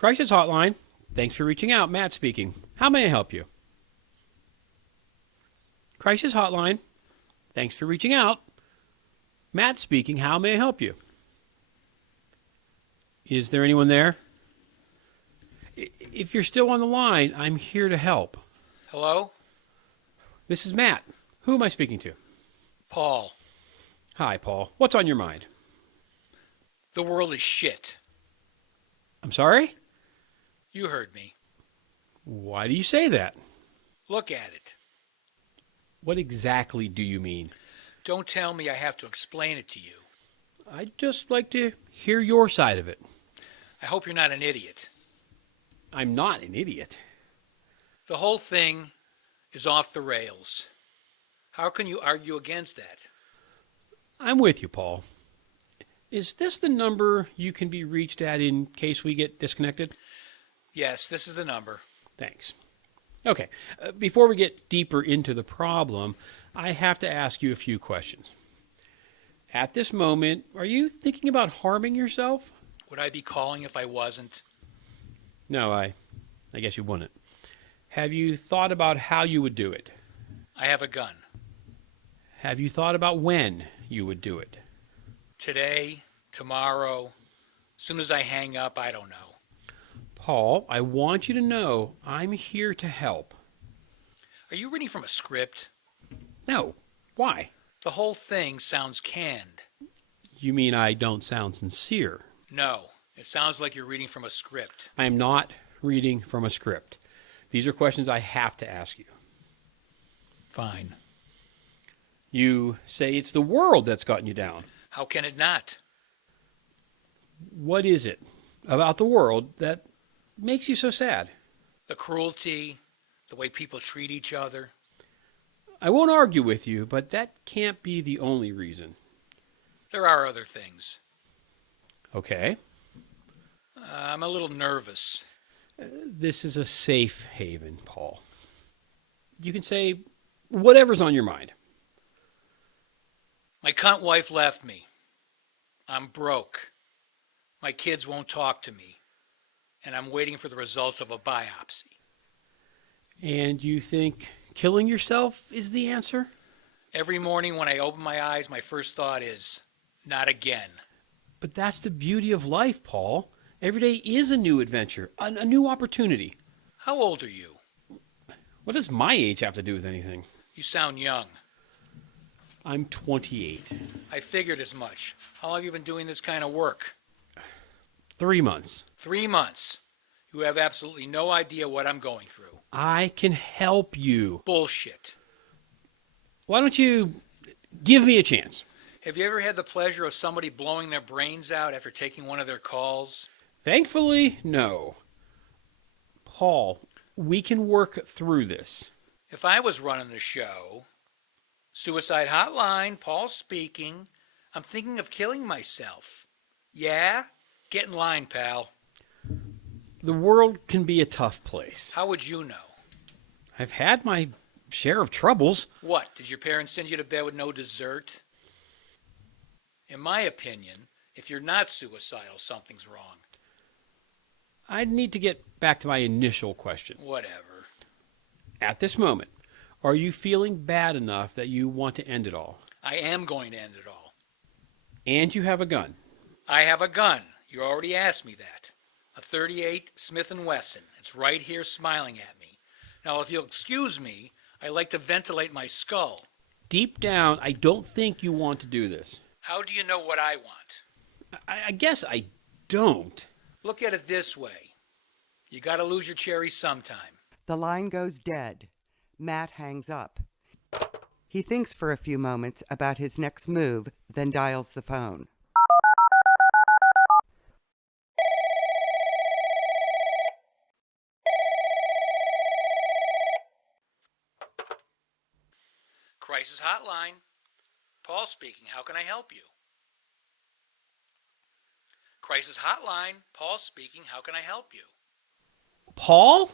Crisis Hotline. Thanks for reaching out. Matt speaking. How may I help you? Crisis Hotline. Thanks for reaching out. Matt speaking. How may I help you? Is there anyone there? If you're still on the line, I'm here to help. Hello? This is Matt. Who am I speaking to? Paul. Hi, Paul. What's on your mind? The world is shit. I'm sorry? You heard me. Why do you say that? Look at it. What exactly do you mean? Don't tell me I have to explain it to you. I'd just like to hear your side of it. I hope you're not an idiot. I'm not an idiot. The whole thing is off the rails. How can you argue against that? I'm with you, Paul. Is this the number you can be reached at in case we get disconnected? Yes, this is the number. Thanks. Okay, before we get deeper into the problem, I have to ask you a few questions. At this moment, are you thinking about harming yourself? Would I be calling if I wasn't? No, I guess you wouldn't. Have you thought about how you would do it? I have a gun. Have you thought about when you would do it? Today, tomorrow, as soon as I hang up, I don't know. Paul, I want you to know I'm here to help. Are you reading from a script? No. Why? The whole thing sounds canned. You mean I don't sound sincere? No, it sounds like you're reading from a script. I am not reading from a script. These are questions I have to ask you. Fine. You say it's the world that's gotten you down. How can it not? What is it about the world that makes you so sad? The cruelty, the way people treat each other. I won't argue with you, but that can't be the only reason. There are other things. Okay. I'm a little nervous. This is a safe haven, Paul. You can say whatever's on your mind. My cunt wife left me. I'm broke. My kids won't talk to me. And I'm waiting for the results of a biopsy. And you think killing yourself is the answer? Every morning when I open my eyes, my first thought is, not again. But that's the beauty of life, Paul. Every day is a new adventure, a new opportunity. How old are you? What does my age have to do with anything? You sound young. I'm 28. I figured as much. How long have you been doing this kind of work? 3 months. 3 months. You have absolutely no idea what I'm going through. I can help you. Bullshit. Why don't you give me a chance? Have you ever had the pleasure of somebody blowing their brains out after taking one of their calls? Thankfully, no. Paul, we can work through this. If I was running the show, Suicide Hotline, Paul speaking, I'm thinking of killing myself. Yeah? Get in line, pal. The world can be a tough place. How would you know? I've had my share of troubles. What, did your parents send you to bed with no dessert? In my opinion, if you're not suicidal, something's wrong. I'd need to get back to my initial question. Whatever. At this moment, are you feeling bad enough that you want to end it all? I am going to end it all. And you have a gun. I have a gun. You already asked me that. A .38 Smith & Wesson. It's right here smiling at me. Now, if you'll excuse me, I like to ventilate my skull. Deep down, I don't think you want to do this. How do you know what I want? I guess I don't. Look at it this way. You gotta lose your cherry sometime. The line goes dead. Matt hangs up. He thinks for a few moments about his next move, then dials the phone. Crisis Hotline. Paul speaking. How can I help you? Crisis Hotline. Paul speaking. How can I help you? Paul?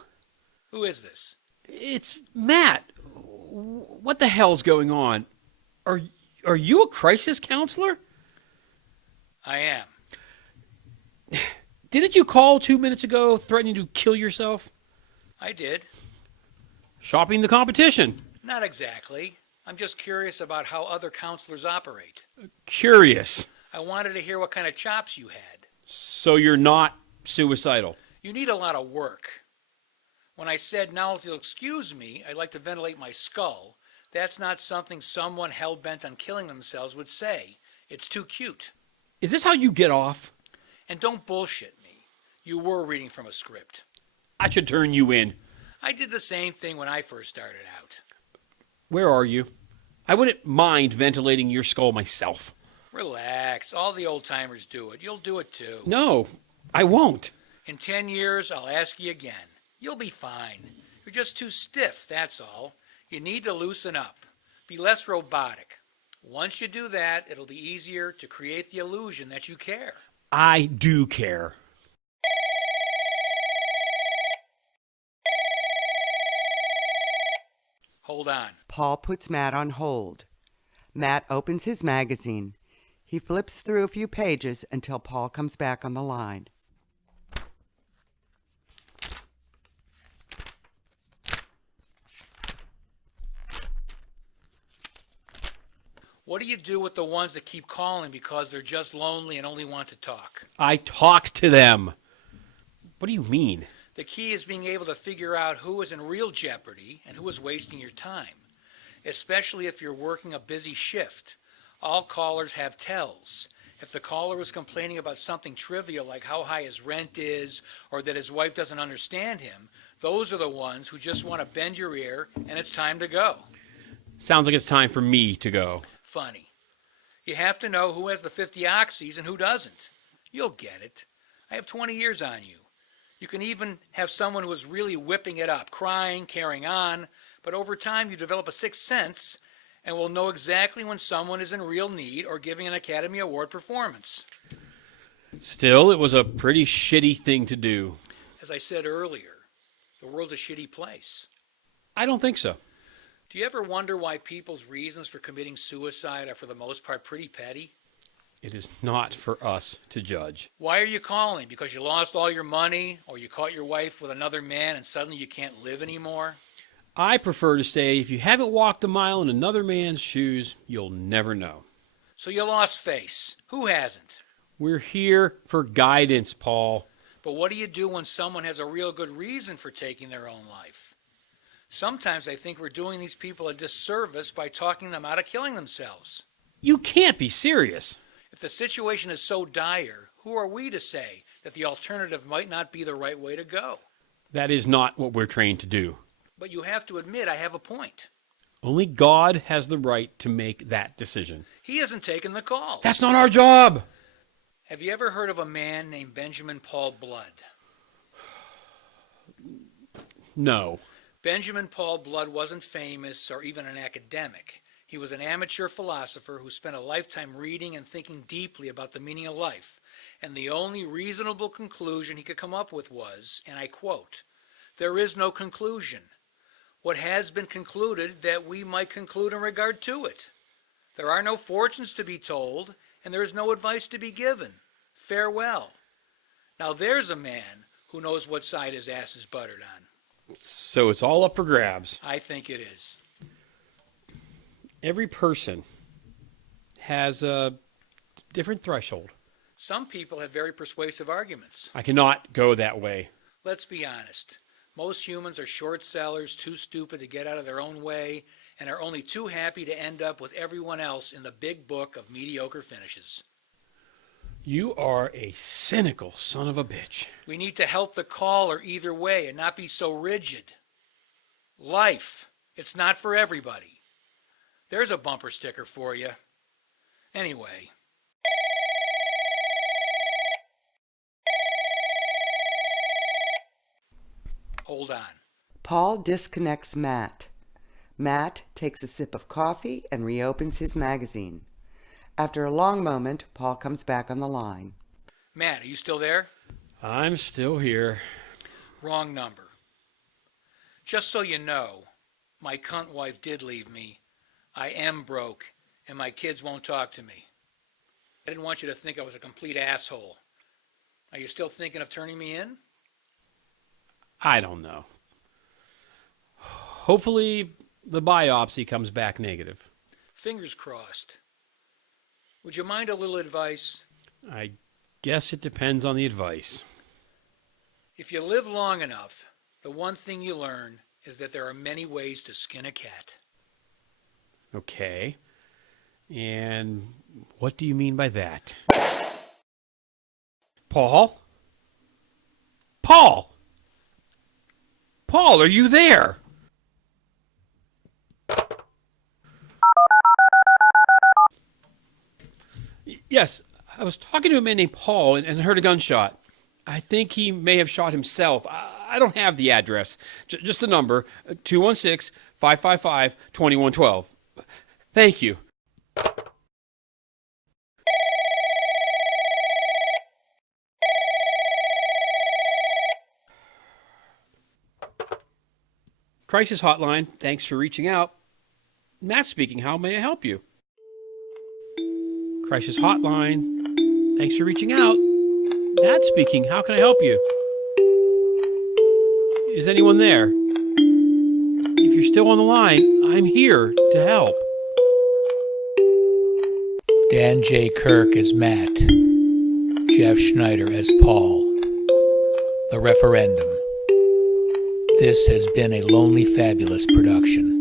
Who is this? It's Matt. What the hell's going on? Are you a crisis counselor? I am. Didn't you call 2 minutes ago threatening to kill yourself? I did. Shopping the competition. Not exactly. I'm just curious about how other counselors operate. Curious. I wanted to hear what kind of chops you had. So you're not suicidal? You need a lot of work. When I said, now if you'll excuse me, I'd like to ventilate my skull, that's not something someone hell-bent on killing themselves would say. It's too cute. Is this how you get off? And don't bullshit me. You were reading from a script. I should turn you in. I did the same thing when I first started out. Where are you? I wouldn't mind ventilating your skull myself. Relax. All the old-timers do it. You'll do it too. No, I won't. In 10 years, I'll ask you again. You'll be fine. You're just too stiff, that's all. You need to loosen up. Be less robotic. Once you do that, it'll be easier to create the illusion that you care. I do care. Hold on. Paul puts Matt on hold. Matt opens his magazine. He flips through a few pages until Paul comes back on the line. What do you do with the ones that keep calling because they're just lonely and only want to talk? I talk to them. What do you mean? The key is being able to figure out who is in real jeopardy and who is wasting your time, especially if you're working a busy shift. All callers have tells. If the caller is complaining about something trivial like how high his rent is or that his wife doesn't understand him, those are the ones who just want to bend your ear and it's time to go. Sounds like it's time for me to go. Funny. You have to know who has the 50 oxys and who doesn't. You'll get it. I have 20 years on you. You can even have someone who is really whipping it up, crying, carrying on, but over time you develop a sixth sense and will know exactly when someone is in real need or giving an Academy Award performance. Still, it was a pretty shitty thing to do. As I said earlier, the world's a shitty place. I don't think so. Do you ever wonder why people's reasons for committing suicide are for the most part pretty petty? It is not for us to judge. Why are you calling? Because you lost all your money or you caught your wife with another man and suddenly you can't live anymore? I prefer to say if you haven't walked a mile in another man's shoes, you'll never know. So you lost face. Who hasn't? We're here for guidance, Paul. But what do you do when someone has a real good reason for taking their own life? Sometimes I think we're doing these people a disservice by talking them out of killing themselves. You can't be serious. If the situation is so dire, who are we to say that the alternative might not be the right way to go? That is not what we're trained to do. But you have to admit I have a point. Only God has the right to make that decision. He hasn't taken the calls. That's not our job. Have you ever heard of a man named Benjamin Paul Blood? No. Benjamin Paul Blood wasn't famous or even an academic. He was an amateur philosopher who spent a lifetime reading and thinking deeply about the meaning of life. And the only reasonable conclusion he could come up with was, and I quote, "There is no conclusion. What has been concluded that we might conclude in regard to it. There are no fortunes to be told, and there is no advice to be given. Farewell." Now there's a man who knows what side his ass is buttered on. So it's all up for grabs. I think it is. Every person has a different threshold. Some people have very persuasive arguments. I cannot go that way. Let's be honest. Most humans are short sellers, too stupid to get out of their own way, and are only too happy to end up with everyone else in the big book of mediocre finishes. You are a cynical son of a bitch. We need to help the caller either way and not be so rigid. Life, it's not for everybody. There's a bumper sticker for you. Anyway. Hold on. Paul disconnects Matt. Matt takes a sip of coffee and reopens his magazine. After a long moment, Paul comes back on the line. Matt, are you still there? I'm still here. Wrong number. Just so you know, my cunt wife did leave me. I am broke, and my kids won't talk to me. I didn't want you to think I was a complete asshole. Are you still thinking of turning me in? I don't know. Hopefully, the biopsy comes back negative. Fingers crossed. Would you mind a little advice? I guess it depends on the advice. If you live long enough, the one thing you learn is that there are many ways to skin a cat. Okay. And what do you mean by that? Paul? Paul! Paul, are you there? Yes, I was talking to a man named Paul and heard a gunshot. I think he may have shot himself. I don't have the address. Just the number, 216-555-2112. Thank you. Crisis Hotline, thanks for reaching out. Matt speaking, how may I help you? Crisis Hotline, thanks for reaching out. Matt speaking, how can I help you? Is anyone there? If you're still on the line, I'm here to help. Dan J. Kirk as Matt. Jeff Schneider as Paul. The Referendum. This has been a Lonely Fabulous production.